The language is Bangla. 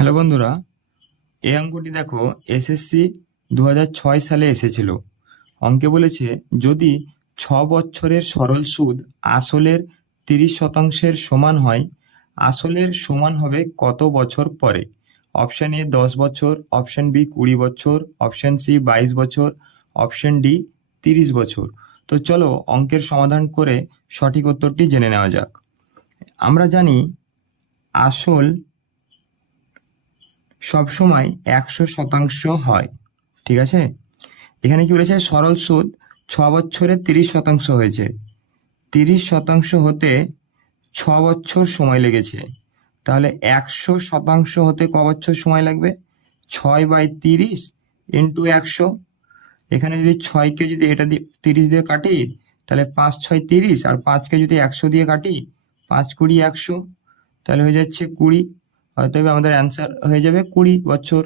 হ্যালো বন্ধুরা, এই অঙ্কটি দেখো এসএসসি 2006 সালে এসেছিল। অঙ্কে বলেছে যদি 6 বছরের সরল সুদ আসলের 30% সমান হয়, আসলের সমান হবে কত বছর পরে? অপশন এ 10 বছর, অপশন বি 20 বছর, অপশন সি 22 বছর, অপশন ডি 30 বছর। তো চলো অঙ্কের সমাধান করে সঠিক উত্তরটি জেনে নেওয়া যাক। আমরা জানি আসল সবসময় 100% হয়। ঠিক আছে, এখানে কি বলেছে? সরল সুদ 6 বছরে 30% হয়েছে। 30% হতে 6 বছর সময় লেগেছে, তাহলে 100% হতে ক বছর সময় লাগবে? 6/30 ইন্টু 100। এখানে যদি 6কে যদি এটা দিয়ে 30 দিয়ে কাটি, তাহলে 5 × 6 = 30, আর 5কে যদি 100 দিয়ে কাটি, 5×20 = 100, তাহলে হয়ে যাচ্ছে 20। অতএব আমাদের অ্যান্সার হয়ে যাবে 20 বছর।